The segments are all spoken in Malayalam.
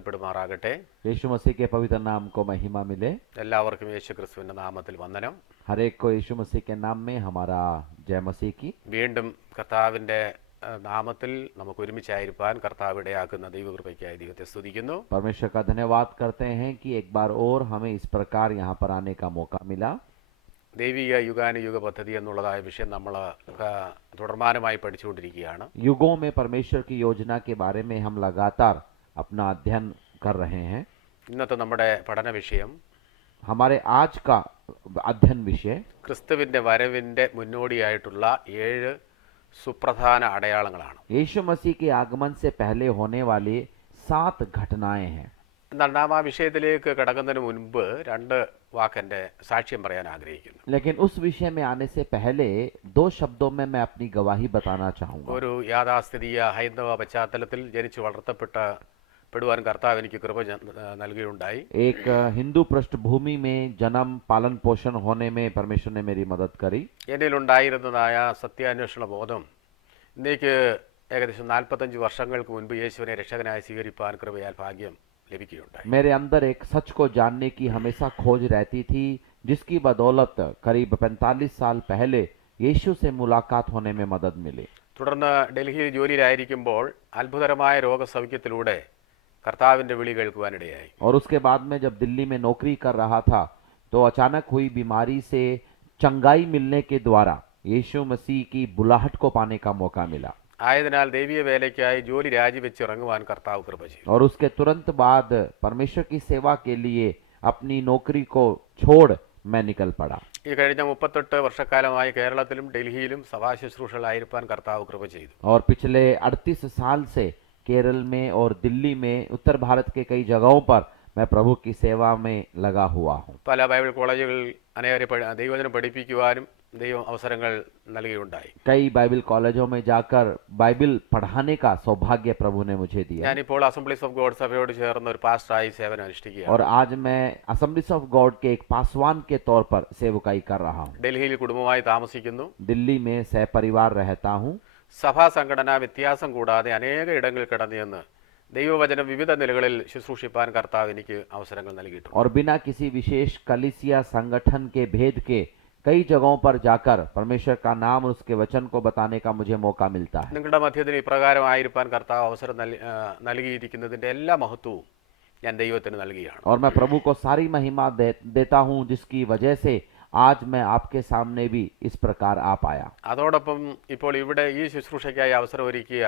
വാഴ്ത്തപ്പെടുമാറാകട്ടെ. यीशु मसीह के पवित्र नाम को महिमा मिले। എല്ലാവർക്കും യേശുക്രിസ്തുവിന്റെ നാമത്തിൽ വന്ദനം. हर एक को यीशु मसीह के नाम में हमारा जय मसीह की। വീണ്ടും കർത്താവിന്റെ നാമത്തിൽ നമുക്ക് ഒരുമിച്ചായിരിക്കാൻ കർത്താവ് ഇടയാക്കുന്ന ദൈവകൃപയ്ക്കായി ദൈവത്തെ സ്തുതിക്കുന്നു. परमेश्वर का धन्यवाद करते हैं कि एक बार और हमें इस प्रकार यहाँ पर आने का मौका मिला। ദൈവിക യുഗാനുയുഗ പദ്ധതി എന്നുള്ളതായ വിഷയം നമ്മൾ തുടർമാനമായി പഠിച്ചുകൊണ്ടിരിക്കുകയാണ്. युगों में परमेश्वर की योजना के बारे में हम लगातार अपना अध्ययन कर रहे हैं। ഇന്നത്തെ നമ്മുടെ പഠന വിഷയം हमारे आज का अध्ययन विषय ക്രിസ്തുവിന്റെ വരവിന്റെ മുന്നോടിയായിട്ടുള്ള 7 സുപ്രധാന അടയാളങ്ങളാണ്. यीशु मसीह के आगमन से पहले होने वाली 7 घटनाएं हैं। എന്നാൽ നാം ആ വിഷയത്തിലേക്ക് കടക്കുന്നതിന് മുൻപ് 2 വാക്കെന്റെ സാക്ഷ്യം പറയാൻ ആഗ്രഹിക്കുന്നു. लेकिन उस विषय में आने से पहले 2 शब्दों में मैं अपनी गवाही बताना चाहूंगा। ഒരു യാഥാസ്ഥിതിക ഹൈന്ദവ പശ്ചാത്തലത്തിൽ ജനിച്ചു വളർത്തപ്പെടുവാൻ കർത്താവ് എനിക്ക് കൃപ നൽകുകയുണ്ടായി. एक हिंदू पृष्ठभूमि में जन्म पालन पोषण होने में परमेश्वर ने मेरी मदद करी। എന്നിലുണ്ടായിരുന്നതായ സത്യാന്വേഷണ ബോധം ഇന്നേക്ക് ഏകദേശം 45 വർഷങ്ങൾക്ക് മുൻപ് യേശുവിനെ രക്ഷകനായി സ്വീകരിപ്പാൻ കൃപയാൽ ഭാഗ്യം ലഭിക്കുകയുണ്ടായി. मेरे अंदर एक सच को जानने की हमेशा खोज रहती थी, जिसकी बदौलत करीब 45 साल पहले यीशु से मुलाकात होने में मदद मिली। തുടർന്ന് ഡൽഹിയിൽ ജോലിയിലായിരിക്കുമ്പോൾ അത്ഭുതകരമായ രോഗസൗഖ്യത്തിലൂടെ കർത്താവിന്റെ വിളി കേൾക്കുവാനിടയായി. और उसके बाद में जब दिल्ली में नौकरी कर रहा था तो अचानक हुई बीमारी से चंगाई मिलने के द्वारा यीशु मसीह की बुलाहट को पाने का मौका मिला। ആയതിനാൽ ദൈവീയ വേലയ്ക്കായി ജോലി രാജിവെച്ച് ഇറങ്ങുവാൻ കർത്താവ് കൃപ ചെയ്തു. और उसके तुरंत बाद परमेश्वर की सेवा के लिए अपनी नौकरी को छोड़ मैं निकल पड़ा। ഈ കഴിഞ്ഞ 38 വർഷക്കാലമായി കേരളത്തിലും ഡൽഹിയിലും സഭാ ശുശ്രൂഷകളായിരിക്കാൻ കർത്താവ് കൃപ ചെയ്തു. और पिछले 38 साल से केरल में और दिल्ली में उत्तर भारत के कई जगहों पर मैं प्रभु की सेवा में लगा हुआ हूँ। പല ബൈബിൾ കോളേജുകളിൽ അനേകരെ ദൈവവചനം പഠിപ്പിക്കുവാനും ദൈവം അവസരങ്ങൾ നൽകുകയുണ്ടായി. कई बाइबल कॉलेजों में जाकर बाइबल पढ़ाने का सौभाग्य प्रभु ने मुझे दिया। ഞാനിപ്പോൾ അസംബ്ലീസ് ഓഫ് ഗോഡ് സഭയോട് ചേർന്ന് ഒരു പാസ്റ്ററായി സേവനം അനുഷ്ഠിക്കുകയാണ്. और आज मैं असेंबलीज ऑफ गॉड के एक पासवान के तौर पर सेवकाई कर रहा हूँ। ഡൽഹിയിൽ കുടുംബമായി താമസിക്കുന്നു. दिल्ली में सहपरिवार रहता हूँ। സഭാ സംഘടന വ്യത്യാസം കൂടാതെ അനേക ഇടങ്ങളിൽ കടന്നു ചെന്ന് ദൈവവചനം വിവിധ നിലകളിൽ ശുശ്രൂഷിപ്പാൻ കർത്താവ് എനിക്ക് അവസരങ്ങൾ നൽകിയിട്ടുണ്ട്. और बिना किसी विशेष कलीसिया संगठन के भेद के कई जगहों पर जाकर परमेश्वर का नाम और उसके वचन को बताने का मुझे मौका मिलता है। നിങ്ങളുടെ മധ്യത്തിൽ ഇപ്രകാരമായിരിക്കാൻ കർത്താവ് അവസരം നൽകിയിരിക്കുന്നതിന്റെ എല്ലാ മഹത്വവും ഞാൻ ദൈവത്തിന് നൽകുകയാണ്. और मैं प्रभु को सारी महिमा देता हूँ, जिसकी वजह से आज मैं आपके सामने भी इस प्रकार आ पाया। അതോടൊപ്പം ഇപ്പോൾ ഇവിടെ ഈ ശുശ്രൂഷയ്ക്കായി അവസരം ഒരുക്കിയ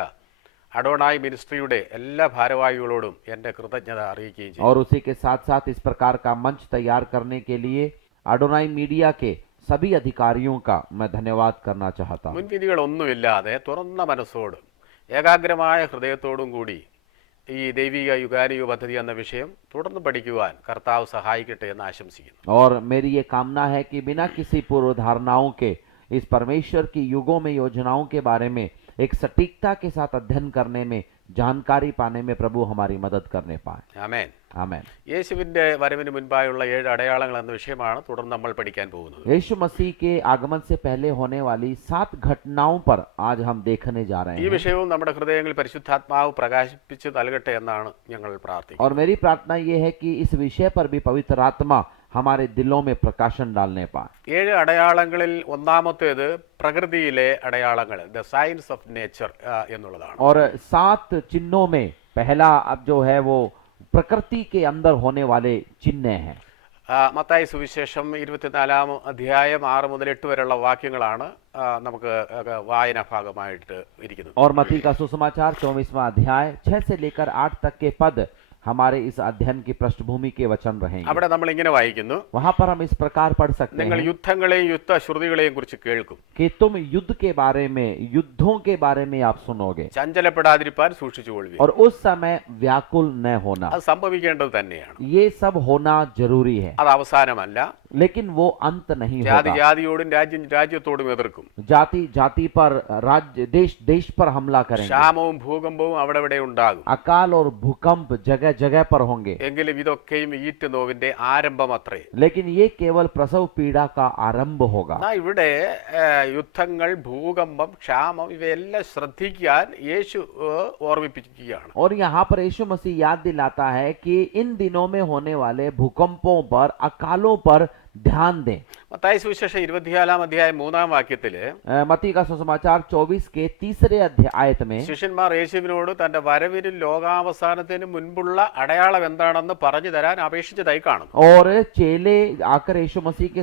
അഡോണായി മിനിസ്ട്രിയുടെ എല്ലാ ഭാരവാഹികളോടും എൻ്റെ കൃതജ്ഞത അറിയിക്കുകയും ചെയ്യും. और उसी के साथ साथ इस प्रकार का मंच तैयार करने के लिए अडोनाई मीडिया के सभी अधिकारियों का मैं धन्यवाद करना चाहता हूँ। മുൻവിധികളൊന്നുമില്ലാതെ തുറന്ന മനസ്സോടും ഏകാഗ്രമായ ഹൃദയത്തോടും കൂടി ഈ ദൈവിക യുഗാനുയുഗ പദ്ധതി എന്ന വിഷയം തുടർന്ന് പഠിക്കുവാൻ കർത്താവ് സഹായിക്കട്ടെ എന്ന് ആശംസിക്കുന്നു. और मेरी ये कामना है कि बिना किसी पूर्व धारणाओं के इस परमेश्वर की युगों में योजनाओं के बारे में एक सटीकता के साथ अध्ययन करने में, जानकारी पाने में प्रभु हमारी मदद करने पाए। ആമേൻ. आमेन। യേശുവിന്റെ വരവിന് മുൻപായുള്ള 7 അടയാളങ്ങൾ എന്ന വിഷയമാണ് തുടർന്ന് നമ്മൾ പഠിക്കാൻ പോകുന്നത്. यीशु मसीह के आगमन से पहले होने वाली 7 घटनाओं पर आज हम देखने जा रहे ഈ हैं। വിഷയവും നമ്മുടെ ഹൃദയങ്ങളിൽ പരിശുദ്ധാത്മാവ് പ്രകാശിപ്പിച്ച് നൽകട്ടെ എന്നാണ് ഞങ്ങൾ പ്രാർത്ഥിക്കുന്നത്. और मेरी प्रार्थना ये है कि इस विषय पर भी पवित्र आत्मा हमारे दिलों में प्रकाशन डालने पाए। 7 അടയാളങ്ങളിൽ ഒന്നാമത്തേത് പ്രകൃതിയിലെ അടയാളങ്ങൾ, ദ സയൻസ് ഓഫ് നേച്ചർ എന്നുള്ളതാണ്. और 7 ചിഹ്നों में पहला अब जो है वो प्रकृति के अंदर होने वाले चिन्ह हैं। മത്തായി സുവിശേഷം 24-ാം അധ്യായം 6 മുതൽ 8 വരെയുള്ള വാക്യങ്ങളാണ് നമുക്ക് വായന ഭാഗമായിട്ട് ഇരിക്കുന്നത്. और मत्ती का सुसमाचार 24वां अध्याय 6 से लेकर 8 तक के पद हमारे इस अध्ययन की पृष्ठभूमि के वचन रहेंगे। അവിടെ നമ്മൾ ഇങ്ങനെ വായിക്കുന്നു, वहां पर हम इस प्रकार पढ़ सकते നിങ്ങൾ हैं യുദ്ധങ്ങളെയും യുദ്ധശ്രുതികളെയും കുറിച്ച് കേൾക്കും. कि तुम युद्ध के बारे में, युद्धों के बारे में आप सुनोगे, ചഞ്ചലപ്പെടാതിരിപ്പാൻ സൂക്ഷിച്ചുകൊള്ളുവിൻ. और उस समय व्याकुल न होना। അത് സംഭവിക്കേണ്ടത് തന്നെയാണ്. ये सब होना जरूरी है। അത് അവസാനമല്ല, लेकिन वो अंत नहीं ജാതി होगा। ജാതിയോടും രാജ്യം രാജ്യത്തോടും എതിർക്കും. जाति जाति पर, राज्य देश देश पर हमला करेंगे। ക്ഷാമവും ഭൂകമ്പവും അവിടെ ഇവിടെ ഉണ്ടാകും. अकाल और भूकंप जगह जगह पर होंगे। എങ്കിലും ഇതൊക്കെയും ഈറ്റ് നോവിന്റെ ആരംഭമത്രേ. लेकिन ये केवल प्रसव पीड़ा का आरंभ होगा। എന്നാ ഇവിടെ യുദ്ധങ്ങൾ, ഭൂകമ്പം, ക്ഷാമം ഇവയെല്ലാം ശ്രദ്ധിക്കാൻ യേശു ഓർമ്മിപ്പിക്കുകയാണ്. और यहाँ पर यीशु मसीह याद दिलाता है कि इन दिनों में होने वाले भूकंपों पर, अकालों पर ध्यान दें। മത്തായി സുവിശേഷം 24 അധ്യായം 3 വാക്യത്തില് मत्ती का सुसमाचार 24 के 3 आयत में ശിഷ്യന്മാർ യേശുവിനോട് തന്റെ വരവിനും ലോകാവസാനത്തിന് മുൻപുള്ള അടയാളം എന്താണെന്ന് പറഞ്ഞു തരാൻ അപേക്ഷിച്ചതായി കാണും. और चेले आकर यीशु मसीह के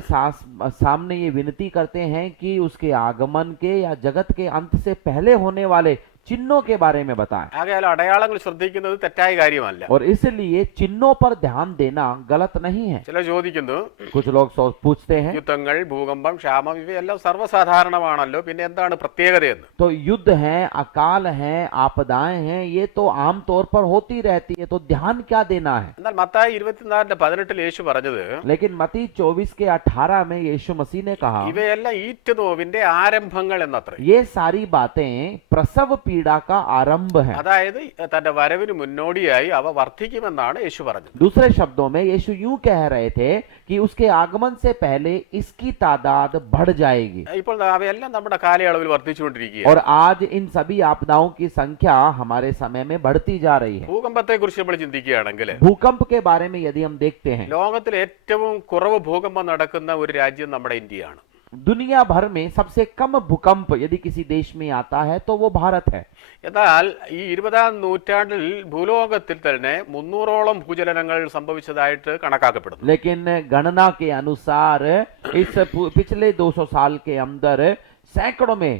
सामने ये विनती करते हैं कि उसके आगमन के या जगत के अंत से पहले होने वाले चिन्हों के बारे में बताएं। ആകയാൽ അടയാളങ്ങൾ ശ്രദ്ധിക്കുന്നത് തെറ്റായ കാര്യമല്ല. और इसलिए चिन्हों पर ध्यान देना गलत नहीं है। ചില ചോദിക്കുന്നു, कुछ लोग पूछते हैं യുദ്ധങ്ങൾ, ഭൂകമ്പം, ക്ഷാമം ഇവയെല്ലാം സർവ്വസാധാരണമാണല്ലോ, പിന്നെ എന്താണ് പ്രത്യേകതയെന്ന്. तो युद्ध है, अकाल है, आपदाएं हैं, ये तो आम तौर पर होती रहती है, तो ध्यान क्या देना है। എന്നാൽ മത്തായി 24:18 യേശു പറഞ്ഞത്, लेकिन मत्ती 24 के 18 में यीशु मसीह ने कहा ഇവയെല്ലാം ഈറ്റ് നോവിന്റെ ആരംഭങ്ങൾ എന്നത്രേ. ये सारी बातें प्रसव पीड़ा का आरंभ है। അതായത് തന്റെ വരവിന് മുന്നോടിയായി അവ വർദ്ധിക്കുമെന്നാണ് യേശു പറഞ്ഞത്. दूसरे शब्दों में यीशु यूं कह रहे थे कि उसके आगमन से पहले इसकी तादाद बढ़ जाएगी। ഇപ്പോൾ അവയെല്ലാം നമ്മുടെ കാലയളവിൽ വർദ്ധിച്ചുകൊണ്ടിരിക്കുകയാണ്. और आज इन सभी आपदाओं की संख्या हमारे समय में बढ़ती जा रही है। ഭൂകമ്പത്തെ കുറിച്ച് നമ്മൾ ചിന്തിക്കുകയാണെങ്കിൽ भूकंप के बारे में यदि हम देखते हैं, ലോകത്തിൽ ഏറ്റവും കുറവ് ഭൂകമ്പം നടക്കുന്ന ഒരു രാജ്യം നമ്മുടെ ഇന്ത്യയാണ്. दुनिया भर में सबसे कम भूकंप यदि किसी देश में आता है तो वो भारत है। എന്നാൽ ഈ 20-ാം നൂറ്റാണ്ടിൽ ഭൂലോകത്തിൽ തന്നെ 300ഓളം ഭൂചലനങ്ങൾ സംഭവിച്ചതായിട്ട് കണക്കാക്കപ്പെടുന്നു. लेकिन गणना के अनुसार इस पिछले 200 साल के अंदर सैकड़ों में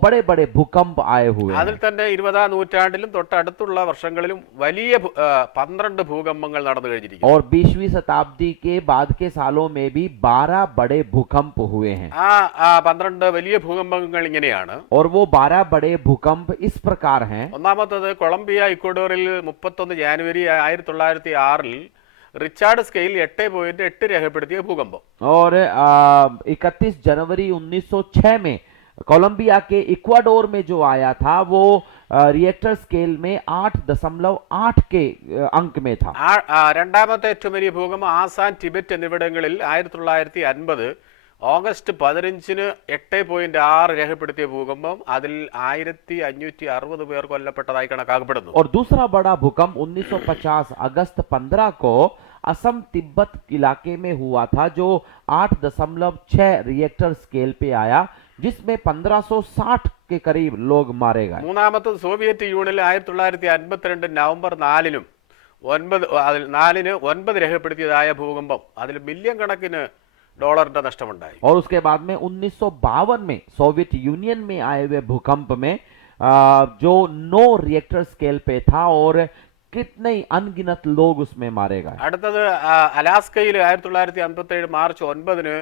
बड़े बड़े भूकंप आए हुए അതിൽ हैं। തന്നെ 20-ാം നൂറ്റാണ്ടിലും തൊട്ടടുത്തുള്ള വർഷങ്ങളിലും വലിയ 12 ഭൂകമ്പങ്ങൾ നടന്നു കഴിഞ്ഞിരിക്കുന്നു. और 20वीं शताब्दी के बाद के सालों में भी 12 बड़े भूकंप हुए हैं। ആ 12 വലിയ ഭൂകമ്പങ്ങൾ ഇങ്ങനെയാണ്. और वो 12 बड़े भूकंप इस प्रकार हैं। ഒന്നാമത്തത് കൊളംബിയ ഇക്വഡോറിൽ 31 ജാനുവരി 1906 റിച്ചാർഡ് സ്കെയിൽ 8.8 രേഖപ്പെടുത്തിയ ഭൂകമ്പം. और 31 जनवरी 1906 में कोलंबिया के इक्वाडोर में जो आया था वो रिएक्टर स्केल में 8.8 के अंक में था। രണ്ടാമത്തെ ഏറ്റവും വലിയ ഭൂകമ്പം ആസാൻ, ടിബറ്റ് എന്നിവിടങ്ങളിൽ 1950 ഓഗസ്റ്റ് 15-ന് 8.6 രേഖപ്പെടുത്തിയ ഭൂകമ്പം. അതിൽ 1560 പേർ കൊല്ലപ്പെട്ടതായി കണക്കാക്കപ്പെടുന്നു. और दूसरा बड़ा भूकंप 1950 अगस्त 15 को असम तिब्बत इलाके में हुआ था, जो 8.6 रिएक्टर स्केल पे आया, जिसमें 1560 के करीब लोग मारे गए। മൂന്നാമത്തത് സോവിയറ്റ് യൂണിയനിൽ 1952 നവംബർ 4-നും 9 രേഖപ്പെടുത്തിയതായ ഭൂകമ്പം. അതിൽ മില്യൺ കണക്കിന് ഡോളറിന്റെ നഷ്ടമുണ്ടായി. और उसके बाद में 1952 में सोवियत यूनियन में आए हुए भूकंप में जो 9 रिएक्टर स्केल पे था और कितने अनगिनत लोग उसमें मारे गए। അടുത്തത് അലാസ്കയിൽ 1957 മാർച്ച് 9-ന്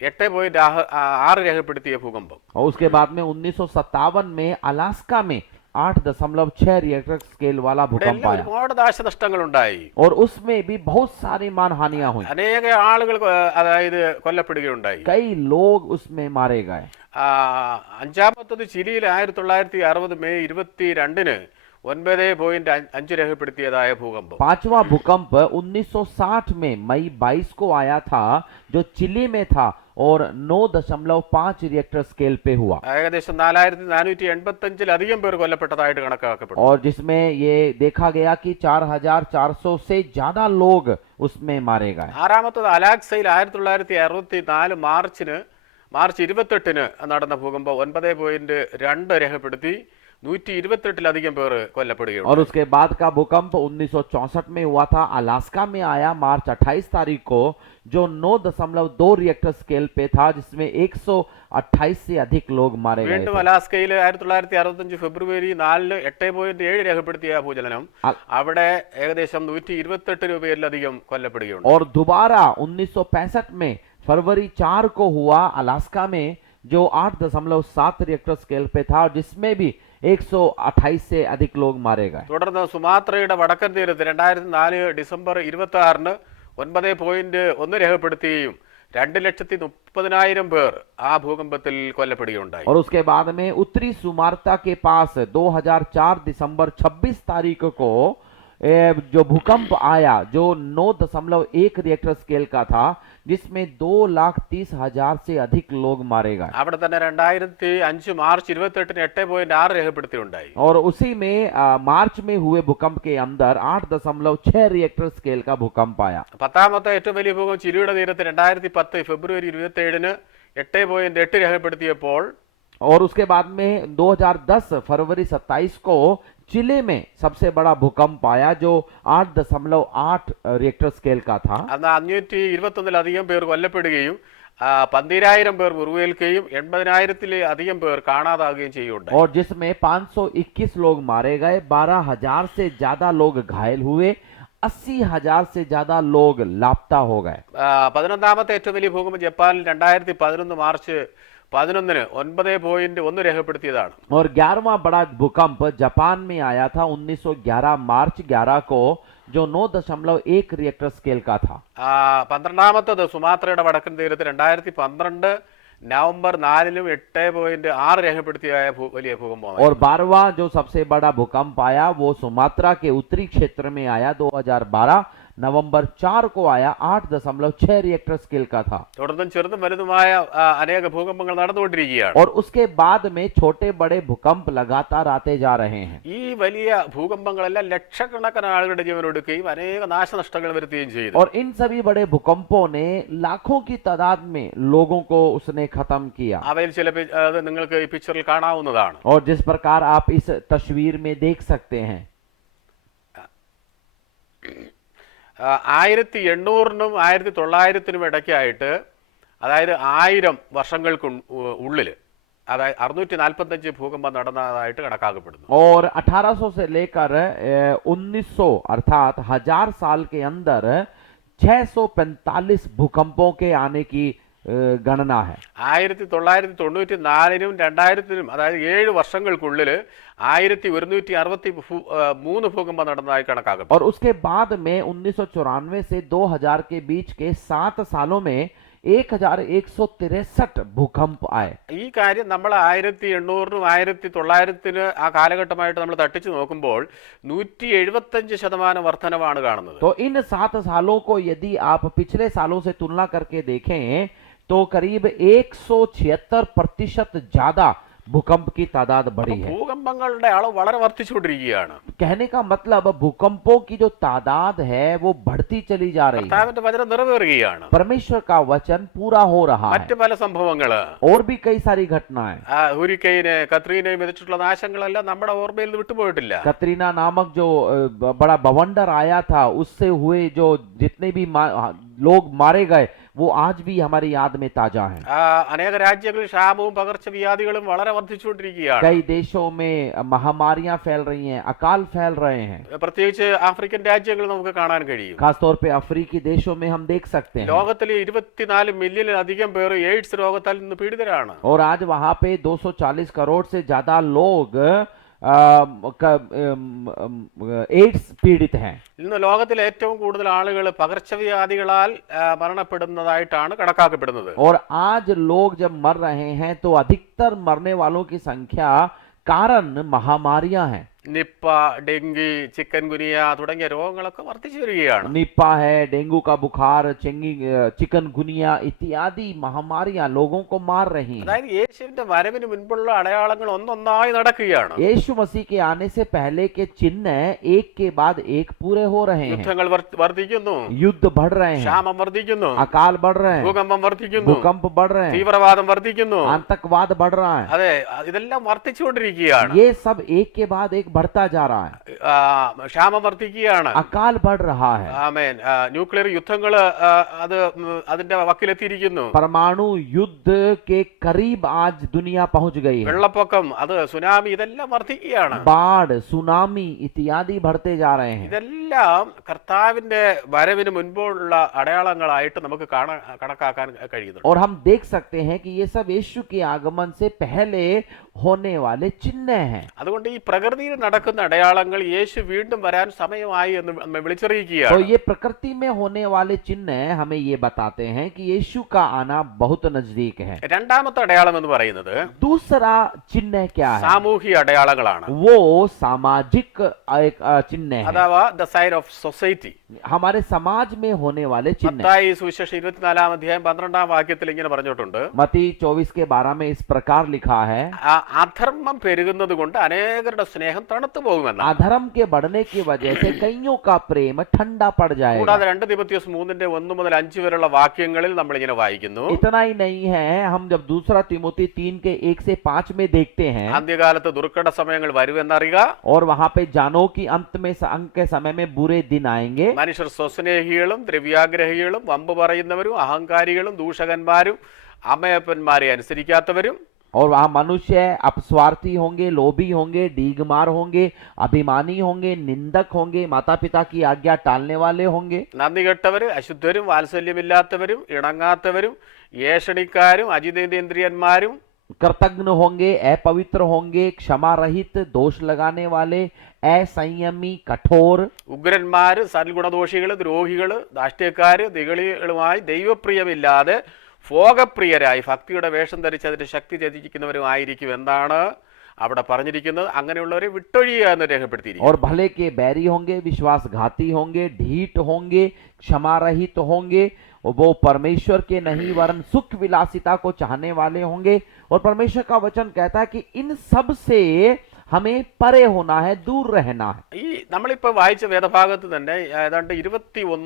8.6 രേഖപ്പെടുത്തിയ ഭൂകമ്പം. और उसके बाद में 1957 में अलास्का में 8.6 रिएक्टर स्केल वाला भूकंप आया ഒരുപാട് നാശനഷ്ടങ്ങൾ ഉണ്ടായി. और उसमें भी बहुत सारी मानहानियां हुई, അനേക ആളുകൾ അതായത് കൊല്ലപ്പെടുകയുണ്ടായി. कई लोग उसमें मारे गए। അഞ്ചാമത്തത് ചിലിയിൽ 1960 മെയ് 22-ന് 9.5 രേഖപ്പെടുത്തിയതായ ഭൂകമ്പം. पांचवा भूकंप 1960 में मई 22 को आया था, जो चिली में था और 9.5 रिएक्टर स्केल पे हुआ, ഏകദേശം 4485-ലധികം പേർ കൊല്ലപ്പെട്ടതായിട്ട് കണക്കാക്കപ്പെടുന്നു. और जिसमें ये देखा गया कि 4400 से ज्यादा लोग उसमें मारे गए। ആറാമത്തത് അലാക്സയിൽ 1964 മാർച്ച് 28-ന് നടന്ന ഭൂകമ്പം 9.2 രേഖപ്പെടുത്തി 128-ലധികം പേർ കൊല്ലപ്പെടുകയുണ്ടായി. और उसके बाद का भूकंप 1964 में हुआ था, अलास्का में आया मार्च 28 तारीख को, जो 9.2 रिएक्टर स्केल पे था, जिसमें 128 से अधिक लोग मारे गए വീണ്ടും थे। അലാസ്കയിൽ 1965 ഫെബ്രുവരി 4-ന് 8.7 രേഖപ്പെടുത്തിയ ഭൂചലനം. അവിടെ ഏകദേശം 128 രൂപയിലധികം കൊല്ലപ്പെടുകയുണ്ടായി. और दोबारा 1965 में फरवरी 4 को हुआ अलास्का में, जो 8.7 रिएक्टर स्केल पे था, जिसमें भी 128 से अधिक लोग मारे गए। തുടർന്ന് സുമാത്രയുടെ വടക്കൻ തീരത്ത് 2004 ഡിസംബർ 26-ന് 9.1 രേഖപ്പെടുത്തുകയും 2,30,000 പേർ ആ ഭൂകമ്പത്തിൽ കൊല്ലപ്പെടുകയുണ്ടായി. और उसके बाद में उत्तरी सुमार्ता के पास 2004 दिसंबर 26 तारीख को जो भूकंप आया जो 9.1 रिएक्टर स्केल का था, जिसमें 2,30,000 से अधिक लोग मारे गए। അവിടെ തന്നെ 2005 മാർച്ച് 28-ന് 8.6 രേഖപ്പെടുത്തിയുണ്ടായി. और उसी में मार्च में हुए भूकंप के अंदर 8.6 रिएक्टर स्केल का भूकंप आया। 10ാമത്തെ ഏറ്റവും വലിയ ഭൂകമ്പം ചിലിയുടെ തീരത്ത് 2010 ഫെബ്രുവരി 27-ന് 8.8 രേഖപ്പെടുത്തിയപ്പോൾ और उसके बाद में 2010 फरवरी 27 को चिले में सबसे बड़ा भूकंप आया जो 8.8 रिएक्टर स्केल का था। അന്ന് 521-ലധികം പേർ കൊല്ലപ്പെടുകയും 12,000 പേർ മുറിവേൽക്കുകയും 80,000-ലധികം പേർ കാണാതാകുകയും ചെയ്യുകയുണ്ടായി. और जिसमें 521 लोग मारे गए, 12,000 से ज्यादा लोग घायल हुए, 80,000 से ज्यादा लोग लापता हो गए। 11ാമത്തെ ഏറ്റവും വലിയ ഭൂകമ്പം ജപ്പാനിൽ 2011 മാർച്ച് 11-ന് 9.1 രേഖപ്പെടുത്തിയതാണ്. और 11वां बड़ा भूकंप जापान में आया था 1911 मार्च 11 को, जो 9.1 रिएक्टर स्केल का था। 12ാമത്തത് സുമാത്രയുടെ വടക്കൻ തീരത്ത് 2012 നവംബർ 4-നും 8.6 രേഖപ്പെടുത്തിയ വലിയ ഭൂകമ്പമാണ്. और 12वां जो सबसे बड़ा भूकंप आया वो सुमात्रा के उत्तरी क्षेत्र में आया 2012 नवंबर 4 को आया, 8.6 रिएक्टर स्केल का था। തുടർന്നും ചെറുതും വലുതുമായ അനേക ഭൂകമ്പങ്ങൾ നടന്നുകൊണ്ടിരിക്കുകയാണ്. और उसके बाद में छोटे बड़े भूकंप लगातार आते जा रहे हैं। ഈ വലിയ ഭൂകമ്പങ്ങളെല്ലാം ലക്ഷക്കണക്കിന് ആളുകളുടെ ജീവൻ എടുക്കുകയും അനേക നാശനഷ്ടങ്ങൾ വരുത്തുകയും ചെയ്തു. और इन सभी बड़े भूकंपों ने लाखों की तादाद में लोगों को उसने खत्म किया। അവയിൽ ചില അത് നിങ്ങൾക്ക് ഈ പിക്ചറിൽ കാണാവുന്നതാണ്. और जिस प्रकार आप इस तस्वीर में देख सकते हैं, 1800-നും 1900-നും ഇടയ്ക്കായിട്ട്, അതായത് 1000 വർഷങ്ങൾക്ക് ഉള്ളിൽ, അതായത് 645 ഭൂകമ്പം നടന്നതായിട്ട് കണക്കാക്കപ്പെടുന്നു. और 1800 से लेकर 1900 अर्थात 1000 साल के अंदर 645 भूकंपों के आने की गणना है। 1994-നും 2000-നും അതായത് 7 വർഷങ്ങൾക്കുള്ളിൽ 1163 ഭൂകമ്പം നടന്നതായി കണക്കാക്കപ്പെടുന്നു. और उसके बाद में 1994 से 2000 के बीच के 7 सालों में 1163 भूकंप आए। ഈ കാര്യം നമ്മൾ 1800-നും 1900-നും ആ കാലഘട്ടമായിട്ട് നമ്മൾ തട്ടിച്ചു നോക്കുമ്പോൾ 175% വർധനവാണ് കാണുന്നത്. तो इन 7 सालों को यदि आप पिछले सालों से तुलना करके देखें तो करीब 176% ज्यादा भूकंप की तादाद बढ़ी है। ഭൂകമ്പങ്ങളുടെ അളവ് വളരെ വർദ്ധിച്ചുകൊണ്ടിരിക്കുകയാണ്. कहने का मतलब भूकंपों की जो तादाद है वो बढ़ती चली जा रही है। കർത്താവിന്റെ വചനം നിറവേറുകയാണ്. परमेश्वर का वचन पूरा हो रहा है। മറ്റു പല സംഭവങ്ങള്, और भी कई सारी घटनाएं, ഹുരിക്കെയിന് കത്രീനയും വിധിച്ചിട്ടുള്ള നാശങ്ങളെല്ലാം നമ്മുടെ ഓർമ്മയിൽ നിന്ന് വിട്ടുപോയിട്ടില്ല. कतरीना नामक जो बड़ा बवंडर आया था, उससे हुए जो जितने भी लोग मारे गए वो आज भी हमारी याद में ताजा हैं। അനേക രാജ്യങ്ങളിൽ ക്ഷാമവും പകർച്ചവ്യാധികളും വളരെ വർദ്ധിച്ചുകൊണ്ടിരിക്കുകയാണ്. कई देशों में महामारियां फैल रही हैं, अकाल फैल रहे हैं। പ്രത്യേകിച്ച് ആഫ്രിക്കൻ രാജ്യങ്ങൾ നമുക്ക് കാണാൻ കഴിയും. खासतौर पे अफ्रीकी देशों में हम देख सकते हैं। ലോകത്തിലെ 24 മില്യണിലധികം പേർ എയ്ഡ്സ് രോഗത്താൽ നിന്ന് പീഡിതരാണ്. और आज वहां पे 240 करोड़ से ज्यादा लोग एड्स पीड़ित हैं। ഇന്ന് ലോകത്തിലെ ഏറ്റവും കൂടുതൽ ആളുകൾ പകർച്ചവ്യാധികളാൽ മരണപ്പെടുന്നതായിട്ടാണ് കണക്കാക്കപ്പെടുന്നത്. और आज लोग जब मर रहे हैं तो अधिकतर मरने वालों की संख्या कारण महामारियां हैं। നിപ്പ, ഡെങ്കി, ചിക്കൻ ഗുനിയ തുടങ്ങിയ രോഗങ്ങളൊക്കെ വർദ്ധിച്ചു വരികയാണ്. निपा है, डेंगू का बुखार, चिकनगुनिया इत्यादि महामारियां लोगों को मार रही हैं। അതായത് യേശുവിന്റെ വരവിന് മുൻപുള്ള അടയാളങ്ങൾ ഒന്നൊന്നായി നടക്കുകയാണ്. यीशु मसीह के आने से पहले के चिन्ह एक के बाद एक पूरे हो रहे हैं। യുദ്ധങ്ങൾ വർദ്ധിക്കുന്നു, युद्ध बढ़ रहे हैं, ക്ഷാമം വർദ്ധിക്കുന്നു, अकाल बढ़ रहे हैं, ഭൂകമ്പം വർദ്ധിക്കുന്നു, भूकंप बढ़ रहे हैं, തീവ്രവാദം വർദ്ധിക്കുന്നു. आतंकवाद बढ़ रहा है। അതെ, ഇതെല്ലാം വർദ്ധിച്ചുകൊണ്ടിരിക്കുകയാണ്. ये सब एक के बाद एक बढ़ता जा रहा है। ക്ഷാമം വർദ്ധിക്കുകയാണ്, अकाल बढ़ रहा है, ആമേൻ. ന്യൂക്ലിയർ യുദ്ധങ്ങൾ അതിന്റെ വക്കിലെത്തിയിരിക്കുന്നു. परमाणु युद्ध के करीब आज दुनिया पहुंच गई है। വെള്ളപ്പൊക്കം, അത് സുനാമി, ഇതെല്ലാം വർദ്ധിക്കുകയാണ്. बाढ़, सुनामी इत्यादि बढ़ते जा रहे हैं। ഇതെല്ലാം കർത്താവിന്റെ വരവിന് മുൻപുള്ള അടയാളങ്ങളായിട്ട് നമുക്ക് കണക്കാക്കാൻ കഴിയുന്നു. और हम देख सकते हैं कि ये सब यीशु के आगमन से पहले होने वाले चिन्ह हैं। അതുകൊണ്ട് ഈ പ്രകൃതിയിൽ നടക്കുന്ന അടയാളങ്ങൾ യേശു വീണ്ടും വരാൻ സമയമായി എന്ന് നമ്മെ तो വിളിച്ചറിയിക്കുകയാണ്. ये प्रकृति में होने वाले चिन्ह हमें ये बताते हैं कि यीशु का आना बहुत नजदीक है। രണ്ടാമത്തെ അടയാളം എന്ന് പറയുന്നത് दूसरा चिन्ह क्या है? സാമൂഹിക അടയാളങ്ങളാണ്. वो सामाजिक एक चिन्ह है, അഥവാ ദ സൈൻ ഓഫ് സൊസൈറ്റി. हमारे समाज में होने वाले चिन्ह। മത്തായി സുവിശേഷം 24 അധ്യായം 12 വാക്യത്തിൽ ഇങ്ങനെ പറഞ്ഞിട്ടുണ്ട്, मत्ती 24:12 में इस प्रकार लिखा है, അധർമ്മം പെരുകുന്നത് കൊണ്ട് അനേകരുടെ സ്നേഹം തണുത്തു പോകുമെന്നാണ്. अधर्म के बढ़ने की वजह से कईयों का प्रेम ठंडा पड़ जाएगा। കൂടാതെ 2 തിമോഥെയോസ് 3:1 മുതൽ 5 വരെയുള്ള വാക്യങ്ങളിൽ നമ്മൾ ഇങ്ങനെ വായിക്കുന്നു, इतना ही नहीं है, हम जब दूसरा तिमोथी 3:1-5 में देखते हैं, അന്ത്യകാലത്ത് ദുർഘട സമയങ്ങൾ വരുമെന്നറിയുക, और वहां पे जानो कि अंत के समय में बुरे दिन आएंगे। മനുഷ്യർ സ്വസ്നേഹികളും ദ്രവ്യാഗ്രഹികളും വമ്പ് പറയുന്നവരും അഹങ്കാരികളും ദൂഷകന്മാരും അമ്മയപ്പന്മാരെ അനുസരിക്കാത്തവരും, और वहां मनुष्य अपस्वार्थी होंगे, लोभी होंगे, डीगमार होंगे, अभिमानी होंगे, निंदक होंगे, माता पिता की आज्ञा टालने वाले होंगे, നന്ദി കെട്ടവരും അശുദ്ധരും വാത്സല്യമില്ലാത്തവരും ഇണങ്ങാത്തവരും ഏഷണിക്കാരും അജിതേന്ദ്രിയന്മാരും, कृतज्ञ होंगे, अपवित्र होंगे, क्षमा रहित, दोष लगाने वाले, असंयमी, कठोर, ഉഗ്രന്മാര്, സൽഗുണദോഷികള്, ദ്രോഹികള്, ദാഷ്ട്യക്കാര്, ദികളികളുമായി ദൈവപ്രിയമില്ലാതെ ഭോഗപ്രിയരായി ഭക്തിയുടെ വേഷം ധരിച്ച് അതിന്റെ ശക്തി ത്യജിക്കുന്നവരുമായിരിക്കും എന്നാണ് അവിടെ പറഞ്ഞിരിക്കുന്നത്. അങ്ങനെയുള്ളവരെ വിട്ടൊഴിയുക എന്ന് രേഖപ്പെടുത്തിയിരിക്കുന്നു. और भले के बैरी होंगे, विश्वासघाती होंगे, ढीठ होंगे, क्षमा रहित होंगे, वो परमेश्वर के नहीं वरन सुख विलासिता को चाहने वाले होंगे। और परमेश्वर का वचन कहता है कि इन सब से हमें परे होना है, दूर रहना है। ഈ നമ്മളിപ്പോ വായിച്ച വേദഭാഗത്ത് തന്നെ ഏതാണ്ട് 21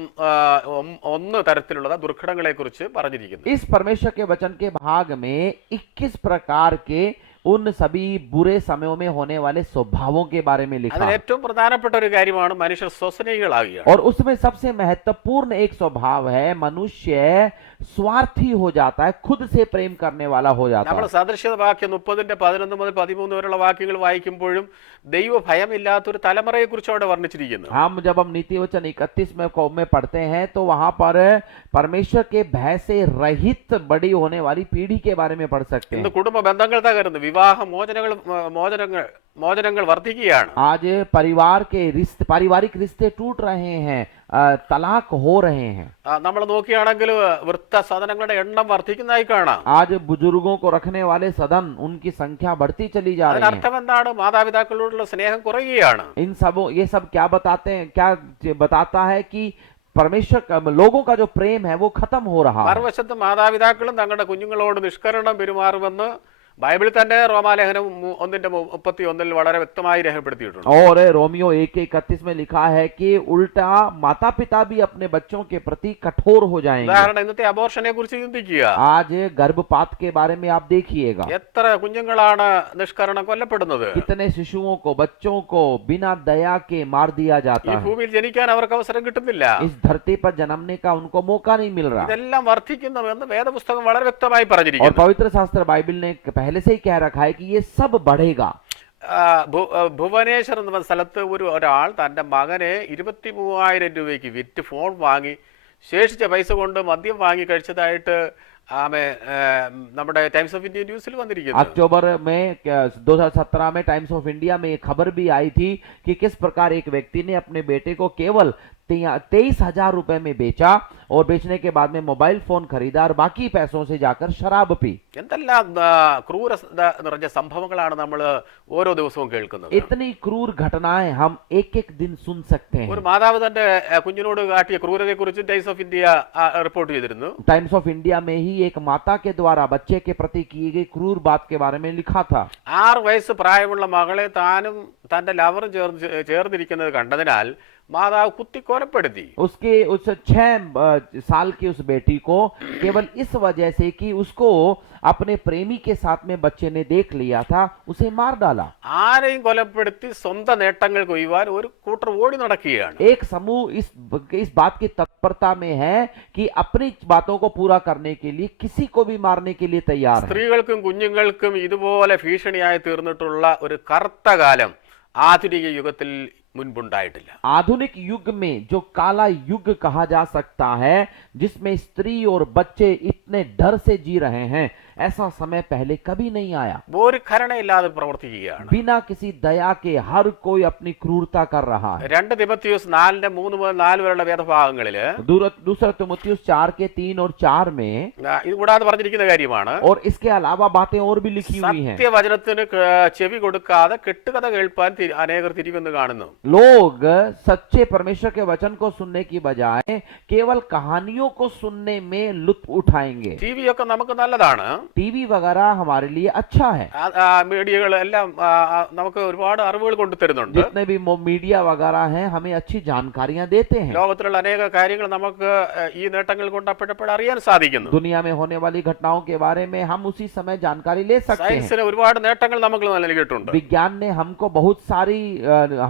തരത്തിലുള്ള ദുർഘടങ്ങളെ കുറിച്ച് പറഞ്ഞിരിക്കുന്നു. इस परमेश्वर के वचन के भाग में 21 प्रकार के उन सभी बुरे समयों में होने वाले स्वभावों के बारे में लिखा അതിൽ है। ഏറ്റവും പ്രധാനപ്പെട്ട ഒരു കാര്യമാണ് മനുഷ്യർ സ്വസ്നേഹികളാകുകയാണ്. और उसमें सबसे महत्वपूर्ण एक स्वभाव है, मनुष्य स्वार्थी हो जाता है, खुद से प्रेम करने वाला हो जाता നമ്മൾ है। സദൃശ്യത വാക്യം 30-11 മുതൽ 13 വരെയുള്ള വാക്യങ്ങൾ വായിക്കുമ്പോഴും ദൈവ ഭയമില്ലാത്തൊരു തലമുറയെ കുറിച്ച് അവിടെ വർണ്ണിച്ചിരിക്കുന്നു. जब हम नीति वचन 31 में पढ़ते हैं तो वहां पर परमेश्वर के भय से रहित बड़ी होने वाली पीढ़ी के बारे में पढ़ सकते ഇന്ന് हैं। കുടുംബ ബന്ധങ്ങൾ തകരുന്നു, വിവാഹ മോചനങ്ങൾ വർദ്ധിക്കുകയാണ്. आज पारिवारिक रिश्ते टूट रहे हैं, तलाक हो रहे हैं। നമ്മൾ നോക്കുകയാണെങ്കിൽ വൃദ്ധസദനങ്ങളുടെ എണ്ണം വർദ്ധിക്കുന്നതായി കാണാം. आज बुजुर्गों को रखने वाले सदन, उनकी संख्या बढ़ती चली जा रही है। അതിനർത്ഥം എന്താണ്? മാതാപിതാക്കളോടുള്ള സ്നേഹം കുറയുകയാണ്. ये सब क्या बताता है कि परमेश्वर लोगों का जो प्रेम है वो खत्म हो रहा है। മറുവശത്ത് മാതാപിതാക്കളും തങ്ങളുടെ കുഞ്ഞുങ്ങളോട് നിഷ്കരണം പെരുമാറുമെന്ന് ബൈബിളിൽ തന്നെ റോമാലേഖനം 1:31 വളരെ വ്യക്തമായി രേഖപ്പെടുത്തിയിട്ടുണ്ട്. और रोमियो 1:31 में लिखा है कि उल्टा माता पिता भी अपने बच्चों के प्रति कठोर हो जाएंगे। ഉദാഹരണം, ഇന്നത്തെ അബോർഷനെ കുറിച്ച് ചിന്തിക്കുക. आज गर्भपात के बारे में आप देखिएगा, എത്ര കുഞ്ഞുങ്ങളാണ് നിഷ്കരണം കൊല്ലപ്പെടുന്നത്. कितने शिशुओं को, बच्चों को बिना दया के मार दिया ഈ जाता है। ഭൂമിയിൽ ജനിക്കാൻ അവർക്ക് അവസരം കിട്ടുന്നില്ല. इस धरती पर जन्मने का उनको मौका नहीं मिल रहा। ഇതെല്ലാം വർദ്ധിക്കുന്നുവെന്ന് വേദപുസ്തകം വളരെ വ്യക്തമായി और പറഞ്ഞിരിക്കുന്നു. पवित्र शास्त्र बाइबल ने पहले से ही कह रखा है कि ये सब बढ़ेगा। ഭുവനേശ്വർ എന്ന സ്ഥലത്ത് ഒരാൾ തന്റെ മകനെ 23,000 രൂപയ്ക്ക് വിറ്റ് ഫോൺ വാങ്ങി ശേഷിച്ച പൈസ കൊണ്ട് മദ്യം വാങ്ങി കഴിച്ചതായിട്ട് നമ്മുടെ ടൈംസ് ഓഫ് ഇന്ത്യ ന്യൂസിൽ വന്നിരിക്കുന്നു. अक्टूबर में 2017 में टाइम्स ऑफ इंडिया में एक खबर भी आई थी कि किस प्रकार एक व्यक्ति ने अपने बेटे को केवल 23,000 रुपए में बेचा और बेचने के बाद में मोबाइल फोन खरीदा और बाकी पैसों से जाकर शराब पी। എന്തെല്ലാം ക്രൂര നിറഞ്ഞ സംഭവങ്ങളാണ് നമ്മൾ ഓരോ ദിവസവും കേൾക്കുന്നത്. इतनी क्रूर घटनाएं हम एक एक दिन सुन सकते हैं। ഒരു മാതാവ് തന്റെ കുഞ്ഞിനോട് കാട്ടിയ ക്രൂരതയെ കുറിച്ച് ടൈംസ് ഓഫ് ഇന്ത്യ റിപ്പോർട്ട് ചെയ്തിരുന്നു. टाइम्स ऑफ इंडिया में ही एक माता के द्वारा बच्चे के प्रति की गई क्रूर बात के बारे में लिखा था। 6 വയസ്സ് പ്രായമുള്ള മകളെ താനും തന്റെ ലവറും ചേർന്നിരിക്കുന്നത് കണ്ടതിനാൽ മാതാവ് കുത്തിക്കൊലപ്പെടുത്തി. उसके उस 6 साल की उस बेटी को केवल इस वजह से कि उसको अपने प्रेमी के साथ में बच्चे ने देख लिया था, उसे मार डाला। ആരെയും കൊലപ്പെടുത്തി സ്വന്തം നേട്ടങ്ങൾ കൊയ്യുവാൻ ഒരു കൂട്ടർ ഓടി നടക്കുകയാണ്. एक समूह इस बात की तत्परता में है कि अपनी बातों को पूरा करने के लिए किसी को भी मारने के लिए तैयार है। സ്ത്രീകൾക്കും കുഞ്ഞുങ്ങൾക്കും ഇതുപോലെ ഭീഷണിയായി തീർന്നിട്ടുള്ള ഒരു കറുത്ത കാലം ആധുനിക യുഗത്തിൽ മുൻപുണ്ടായിട്ടില്ല. आधुनिक युग में जो काला युग कहा जा सकता है, जिसमें स्त्री और बच्चे इतने डर से जी रहे हैं, ऐसा समय पहले कभी नहीं आया। ഒരു കരുണയില്ലാതെ പ്രവർത്തിക്കുകയാണ്. बिना किसी दया के हर कोई अपनी क्रूरता कर रहा है। 2 തിമോത്തിയോസ് 4:3 മുതൽ 4 വരെയുള്ള വേദഭാഗങ്ങളില് दूसरा तिमुथियुस 4 के 3 और 4 में ഇത് കൂടാതെ പറഞ്ഞിരിക്കുന്ന കാര്യമാണ്, और इसके अलावा बातें और भी लिखी हुई हैं। സത്യവചനത്തിന് ചെവി കൊടുക്കാതെ കെട്ടുകഥ കേൾപ്പാൻ അനേകർ തിരിവെന്ന് കാണുന്നു. लोग सच्चे परमेश्वर के वचन को सुनने की बजाय केवल कहानियों को सुनने में लुत्फ उठाएंगे। TV ഒക്കെ നമുക്ക് നല്ലതാണ്, टीवी वगैरह हमारे लिए अच्छा है, മീഡിയകൾ എല്ലാം നമുക്ക് ഒരുപാട് അറിവുകൾ കൊണ്ടുതരുന്നുണ്ട്. जितने भी मीडिया वगैरह हैं हमें अच्छी जानकारियां देते हैं। ലോകത്തിലുള്ള അനേക കാര്യങ്ങൾ നമുക്ക് ഈ നേട്ടങ്ങൾ കൊണ്ട് അപ്പോഴപ്പോഴും അറിയാൻ സാധിക്കുന്നു. दुनिया में होने वाली घटनाओं के बारे में हम उसी समय जानकारी ले सकते हैं। സയൻസിന് ഒരുപാട് നേട്ടങ്ങൾ നമുക്ക് നൽകിയിട്ടുണ്ട്. विज्ञान ने हमको बहुत सारी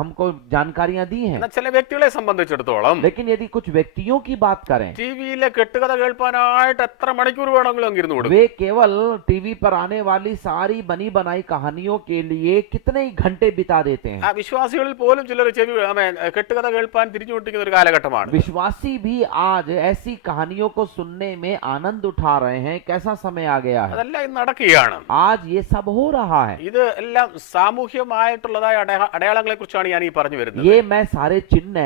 हमको जानकारियां दी हैं, എന്നാൽ ചില വ്യക്തികളെ സംബന്ധിച്ചിടത്തോളം लेकिन यदि कुछ व्यक्तियों की बात करें, ടിവിയിലെ കെട്ടുകഥ കേൾപ്പാനായിട്ട് എത്ര മണിക്കൂർ വേണമെങ്കിലും അങ്ങിരുന്നു കൊടുക്കും. वे केवल टीवी पर आने वाली सारी बनी बनाई कहानियों के लिए कितने ही घंटे बिता देते हैं। വിശ്വാസികളിൽ പോലും ചിലർ കെട്ടുകഥ കേൾപ്പാൻ തിരിഞ്ഞുകൊണ്ടിരിക്കുന്ന ഒരു കാലഘട്ടമാണ്. विश्वासी भी आज ऐसी कहानियों को सुनने में आनंद उठा रहे हैं। कैसा समय आ गया है, അതെല്ലാം ഇന്ന് നടക്കുകയാണ്. आज ये सब हो रहा है। ഇത് എല്ലാം സാമൂഹ്യമായിട്ടുള്ളതായ അടയാളങ്ങളെ കുറിച്ചാണ് ഞാൻ ഈ പറഞ്ഞു വരുന്നത്. ये मैं सारे चिन्ह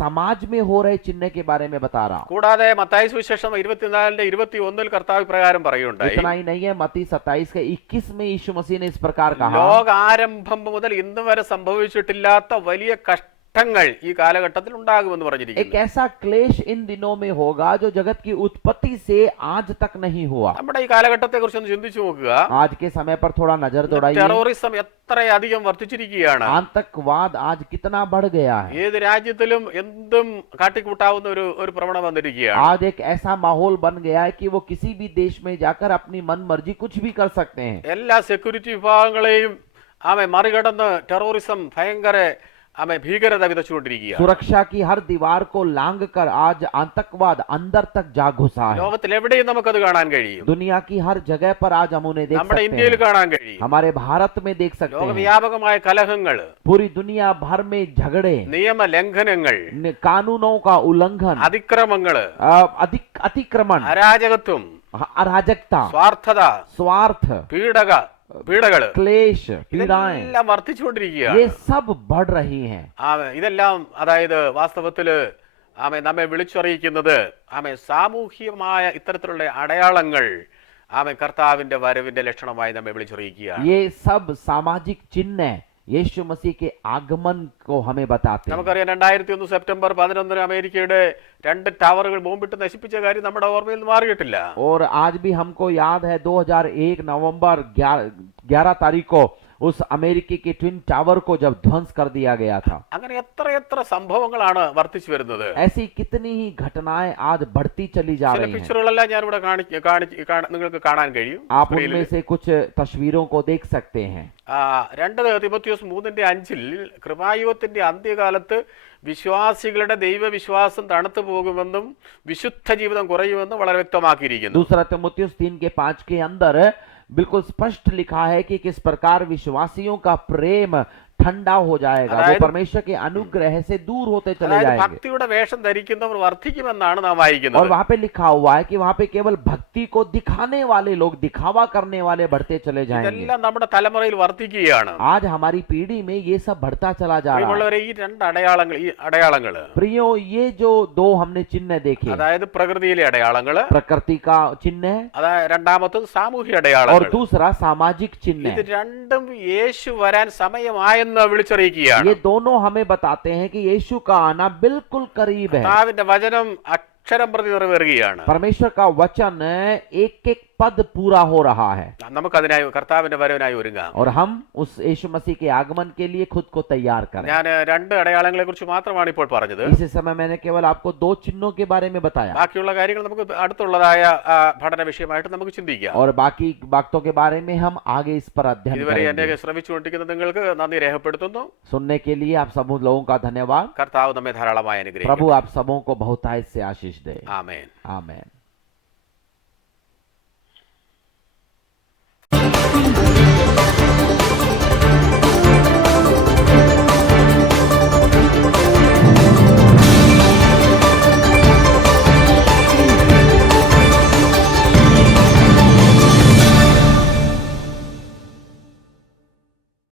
समाज में हो रहे चिन्ह के बारे में बता रहा हूँ। കൂടാതെ മത്തായി സുവിശേഷം 24:21 കർത്താവ് പ്രകാരം പറയുണ്ടായി, इतना ही नहीं है, मत्ती 27 के 21 में यीशु मसीह ने इस प्रकार कहा, ലോകാരംഭം മുതൽ ഇന്ന് വരെ സംഭവിച്ചിട്ടില്ലാത്ത വലിയ കഷ്ടങ്ങൾ ഈ കാലഘട്ടത്തിൽ ഉണ്ടാകുമെന്ന് एक പറഞ്ഞിരിക്കുന്നു. ऐसा क्लेश इन दिनों में होगा जो जगत की उत्पत्ति से आज तक नहीं हुआ। നമ്മുടെ ഈ കാലഘട്ടത്തെ കുറിച്ച് ഒന്ന് ചിന്തിച്ചു നോക്കുക. आज के समय पर थोड़ा नजर दौड़ाइए। ടെററിസം എത്രയധികം വർദ്ധിച്ചിരിക്കുകയാണ്. आतंकवाद आज कितना बढ़ गया है। ഏത് രാജ്യത്തിലും എന്തും കാട്ടിക്കൂട്ടാവുന്ന ഒരു പ്രവണത വന്നിരിക്കുകയാണ്. आज एक ऐसा माहौल बन गया है कि वो किसी भी देश में जाकर अपनी मन मर्जी कुछ भी कर सकते हैं। എല്ലാ സെക്യൂരിറ്റി വിഭാഗങ്ങളെയും മറികടന്ന് ടെററിസം ഭയങ്കര ഭീകരത വിതച്ചുകൊണ്ടിരിക്കുക. सुरक्षा की हर दीवार को लांग कर आज आतंकवाद अंदर तक जा घुसा है। ലോകത്തിൽ എവിടെയും നമുക്കത് കാണാൻ കഴിയും. दुनिया की हर जगह पर आज हम उन्हें देख നമ്മുടെ सकते ഇന്ത്യയിൽ हैं, കാണാൻ കഴിയും. हमारे भारत में देख सकते हैं। ലോകവ്യാപകമായ കലഹങ്ങൾ, पूरी दुनिया भर में झगड़े, നിയമ ലംഘനങ്ങൾ, कानूनों का उल्लंघन, അതിക്രമങ്ങള്, अतिक्रमण, അരാജകത്വം, अराजकता, സ്വാർത്ഥത, स्वार्थ, പീഡകള് क्लेश, पीड़ाएं, ഇതെല്ലാം വർദ്ധിച്ചുകൊണ്ടിരിക്കുകയാണ്. ये सब बढ़ रही हैं। ഇതെല്ലാം അതായത് വാസ്തവത്തില് നമ്മെ വിളിച്ചറിയിക്കുന്നത് സാമൂഹികമായ ഇത്തരത്തിലുള്ള അടയാളങ്ങൾ കർത്താവിന്റെ വരവിന്റെ ലക്ഷണമായി നമ്മെ വിളിച്ചറിയിക്കുകയാണ്. ये सब सामाजिक चिन्ह यीशु मसीह के आगमन को हमें बताते हैं। നമുക്കറിയാം 2001 സെപ്റ്റംബർ 11 അമേരിക്കയുടെ 2 ടവറുകൾ ബോംബിട്ട് നശിപ്പിച്ച കാര്യം നമ്മുടെ ഓർമ്മയിൽ നിന്ന് മാറിയിട്ടില്ല. और आज भी हमको याद है 2001 नवंबर 11 तारीख को उस अमेरिकी के ट्विन टावर को जब ध्वंस कर दिया गया था। അങ്ങനെ എത്ര സംഭവങ്ങളാണ് വർദ്ധിച്ചു വരുന്നത്. ऐसी कितनी ही घटनाएं आज बढ़ती चली जा ചില रही हैं। പിക്ചറുകളെല്ലാം ഞാൻ ഇവിടെ നിങ്ങൾക്ക് കാണാൻ കഴിയും. आप उनमें से कुछ तस्वीरों को देख सकते हैं। 2 തിമോത്തിയോസ് 3:5 കൃപായുഗത്തിന്റെ അന്ത്യകാലത്ത് വിശ്വാസികളുടെ ദൈവവിശ്വാസം തണുത്തു പോകുമെന്നും വിശുദ്ധ ജീവിതം കുറയുമെന്നും വളരെ വ്യക്തമാക്കിയിരിക്കുന്നു. दूसरा तिमुथियुस 3 के 5 के अंदर बिल्कुल स्पष्ट लिखा है कि किस प्रकार विश्वासियों का प्रेम ठंडा हो जाएगा, वो परमेश्वर के अनुग्रह से दूर होते चले जाएंगे। ഭക്തിയുടെ വേഷം ധരിക്കുന്നവർ വർദ്ധിക്കുമെന്നാണ് നാം വായിക്കുന്നത്. और वहाँ पे लिखा हुआ है कि वहाँ पे केवल भक्ति को दिखाने वाले लोग, दिखावा करने वाले बढ़ते चले जाएंगे। ഇതെല്ലാം നമ്മുടെ തലമുറയിൽ വർദ്ധിക്കുകയാണ്. आज हमारी पीढ़ी में ये सब बढ़ता चला जा रहा है। ഈ 2 അടയാളങ്ങൾ प्रियो, ये जो 2 हमने चिन्ह देखे, അതായത് പ്രകൃതിയിലെ അടയാളങ്ങൾ, प्रकृति का चिन्ह, അതായത് രണ്ടാമത്തത് സാമൂഹിക അടയാളങ്ങൾ, और दूसरा सामाजिक चिन्ह। ഇത് രണ്ടും യേശു വരാൻ സമയമായെന്ന് വിളിച്ചറിയിക്കുകയാണ്. ये दोनों हमें बताते हैं कि यीशु का आना बिल्कुल करीब है। കർത്താവിന്റെ വചനം അക്ഷരം പ്രതി നിറവേറുകയാണ്. परमेश्वर का वचन एक एक पद पूरा हो रहा है। നമുക്കതിനായി കർത്താവിന്റെ വരവിനായി ഒരുങ്ങാം. और हम उस यीशु मसीह के आगमन के लिए खुद को तैयार करें। ഞാൻ 2 അടയാളങ്ങളെ കുറിച്ച് മാത്രമാണ് ഇപ്പോൾ പറഞ്ഞത്. इसी समय मैंने केवल आपको 2 चिन्हों के बारे में बताया, ബാക്കിയുള്ള കാര്യങ്ങൾ നമുക്ക് അടുത്തുള്ളതായ പഠന വിഷയമായിട്ട് നമുക്ക് ചിന്തിക്കാം. और बाकी बातों के बारे में हम आगे इस पर अध्ययन ഇതുവരെ എന്നെ करेंगे। ശ്രമിച്ചുകൊണ്ടിരിക്കുന്ന നിങ്ങൾക്ക് നന്ദി രേഖപ്പെടുത്തുന്നു. सुनने के लिए आप सब लोगों का धन्यवाद। കർത്താവ് നമ്മെ ധാരാളമായി അനുഗ്രഹിക്കട്ടെ. प्रभु आप सबों को बहुतायत से आशीष दे। ആമേൻ. आमेन।